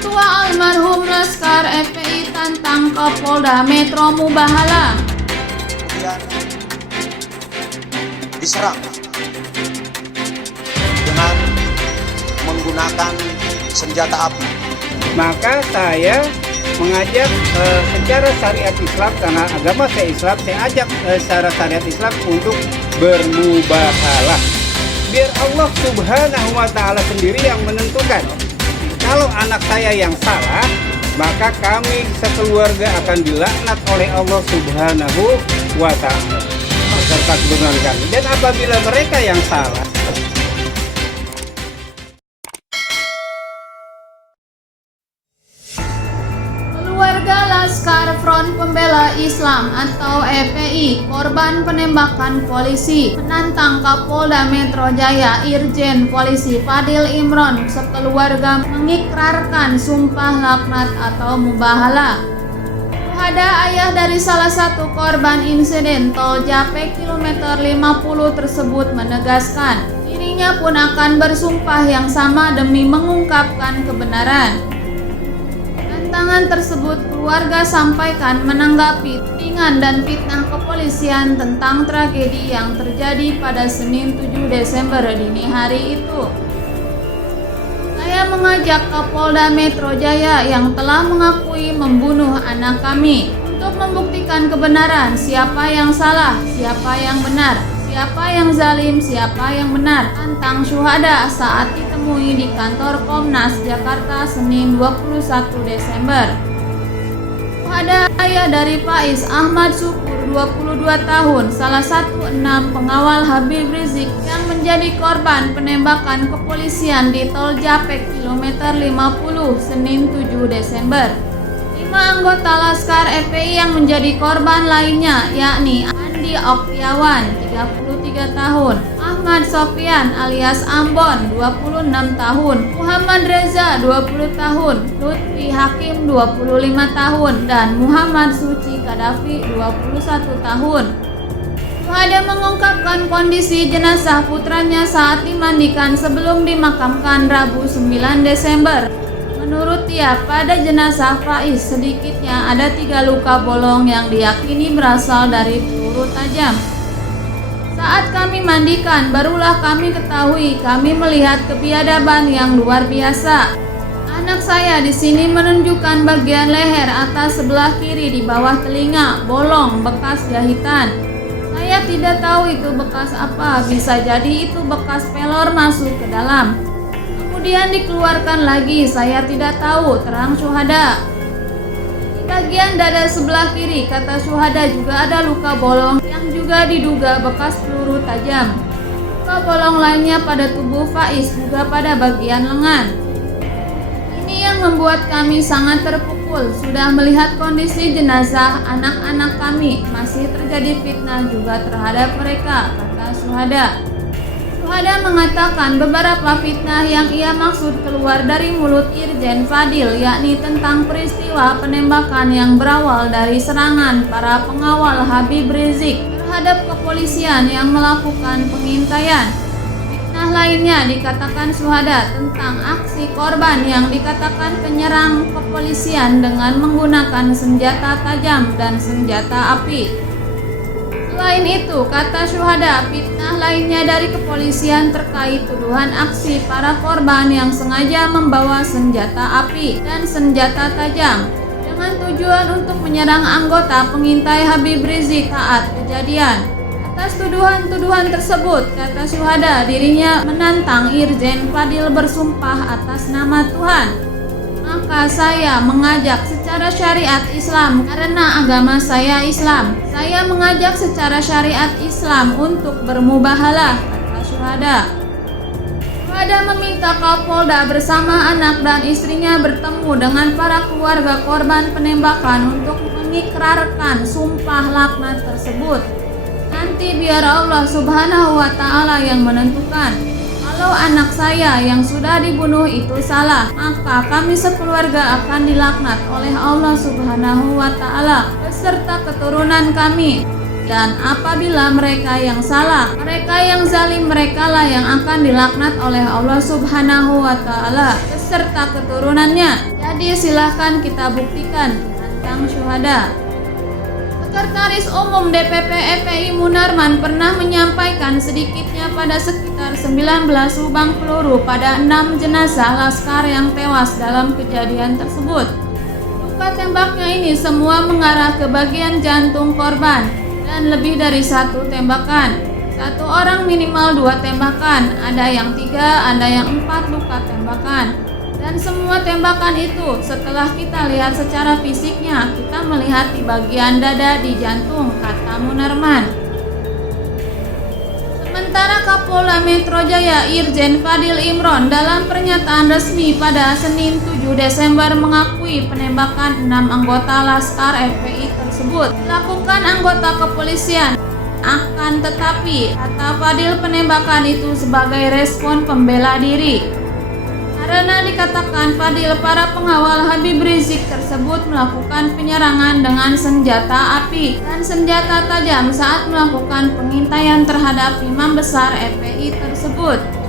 tua almarhum Laskar FPI tantang Kapolda Metro Mubahala. Kemudian diserang dengan menggunakan senjata api. Maka saya mengajak secara syariat Islam, karena agama saya Islam, saya ajak secara syariat Islam untuk bermubahalah. Biar Allah Subhanahu wa Ta'ala sendiri yang menentukan. Kalau anak saya yang salah, maka kami sekeluarga akan dilaknat oleh Allah Subhanahu wa Ta'ala beserta keturunan kami. Dan apabila mereka yang salah, Keluarga Laskar Front Pembela Islam atau FPI, korban penembakan polisi, menantang Kapolda Metro Jaya Irjen Polisi Fadil Imron sekeluarga mengikrarkan sumpah laknat atau mubahalah. Ada ayah dari salah satu korban insiden tol Japek kilometer 50 tersebut menegaskan dirinya pun akan bersumpah yang sama demi mengungkapkan kebenaran. Tantangan tersebut keluarga sampaikan menanggapi tudingan dan fitnah kepolisian tentang tragedi yang terjadi pada Senin 7 Desember dini hari itu. Saya mengajak Kapolda Metro Jaya yang telah mengakui membunuh anak kami untuk membuktikan kebenaran siapa yang salah, siapa yang benar, siapa yang zalim, siapa yang benar, tantang syuhada saat ditemui di kantor Komnas Jakarta Senin 21 Desember. Syuhada ayah dari Faiz Ahmad Syukur 22 tahun, salah satu 6 pengawal Habib Rizik yang menjadi korban penembakan kepolisian di tol Japek kilometer 50 Senin 7 Desember. 5 anggota Laskar FPI yang menjadi korban lainnya yakni Andi Oktiawan 33 tahun, Ahmad Sofyan alias Ambon 26 tahun, Muhammad Reza 20 tahun, Lutfi Hakim 25 tahun, dan Muhammad Suci Kadafi 21 tahun. Syuhada mengungkapkan kondisi jenazah putranya saat dimandikan sebelum dimakamkan Rabu 9 Desember. Menurut dia, pada jenazah Faiz sedikitnya ada 3 luka bolong yang diyakini berasal dari peluru tajam. Saat kami mandikan, barulah kami ketahui kami melihat kebiadaban yang luar biasa. Anak saya di sini menunjukkan bagian leher atas sebelah kiri di bawah telinga, bolong bekas jahitan. Saya tidak tahu itu bekas apa, bisa jadi itu bekas pelor masuk ke dalam. Kemudian dikeluarkan lagi, saya tidak tahu, terang syuhada. Di bagian dada sebelah kiri, kata syuhada, juga ada luka bolong yang juga diduga bekas peluru tajam. Luka bolong lainnya pada tubuh Faiz, juga pada bagian lengan. Ini yang membuat kami sangat terpukul. Sudah melihat kondisi jenazah anak-anak kami, masih terjadi fitnah juga terhadap mereka, kata syuhada. Syuhada mengatakan beberapa fitnah yang ia maksud keluar dari mulut Irjen Fadil, yakni tentang peristiwa penembakan yang berawal dari serangan para pengawal Habib Rizik terhadap kepolisian yang melakukan pengintaian. Fitnah lainnya dikatakan syuhada tentang aksi korban yang dikatakan penyerang kepolisian dengan menggunakan senjata tajam dan senjata api. Selain itu, kata syuhada, fitnah lainnya dari kepolisian terkait tuduhan aksi para korban yang sengaja membawa senjata api dan senjata tajam dengan tujuan untuk menyerang anggota pengintai Habib Rizik saat kejadian. Atas tuduhan-tuduhan tersebut, kata syuhada, dirinya menantang Irjen Fadil bersumpah atas nama Tuhan. Maka saya mengajak secara syariat Islam karena agama saya Islam. Saya mengajak secara syariat Islam untuk bermubahalah, kata syuhada. Syuhada meminta Kapolda bersama anak dan istrinya bertemu dengan para keluarga korban penembakan untuk mengikrarkan sumpah laknat tersebut. Nanti biar Allah Subhanahu wa Ta'ala yang menentukan. Kalau anak saya yang sudah dibunuh itu salah, maka kami sekeluarga akan dilaknat oleh Allah Subhanahu wa Ta'ala beserta keturunan kami. dan apabila mereka yang salah, mereka yang zalim, merekalah yang akan dilaknat oleh Allah Subhanahu wa Ta'ala beserta keturunannya. Jadi silahkan kita buktikan tentang syuhada. Sekretaris Umum DPP FPI Munarman pernah menyampaikan sedikitnya pada sekitar 19 lubang peluru pada 6 jenazah laskar yang tewas dalam kejadian tersebut. Luka tembaknya ini semua mengarah ke bagian jantung korban dan lebih dari 1 tembakan. 1 orang minimal 2 tembakan, ada yang 3, ada yang 4 luka tembakan. Dan semua tembakan itu setelah kita lihat secara fisiknya, kita melihat di bagian dada di jantung, kata Munarman. Sementara Kapolda Metro Jaya Irjen Fadil Imron dalam pernyataan resmi pada Senin 7 Desember mengakui penembakan 6 anggota Laskar FPI tersebut dilakukan anggota kepolisian. Akan tetapi, kata Fadil, penembakan itu sebagai respon pembela diri. Karena dikatakan Fadil, para pengawal Habib Rizik tersebut melakukan penyerangan dengan senjata api dan senjata tajam saat melakukan pengintaian terhadap imam besar FPI tersebut.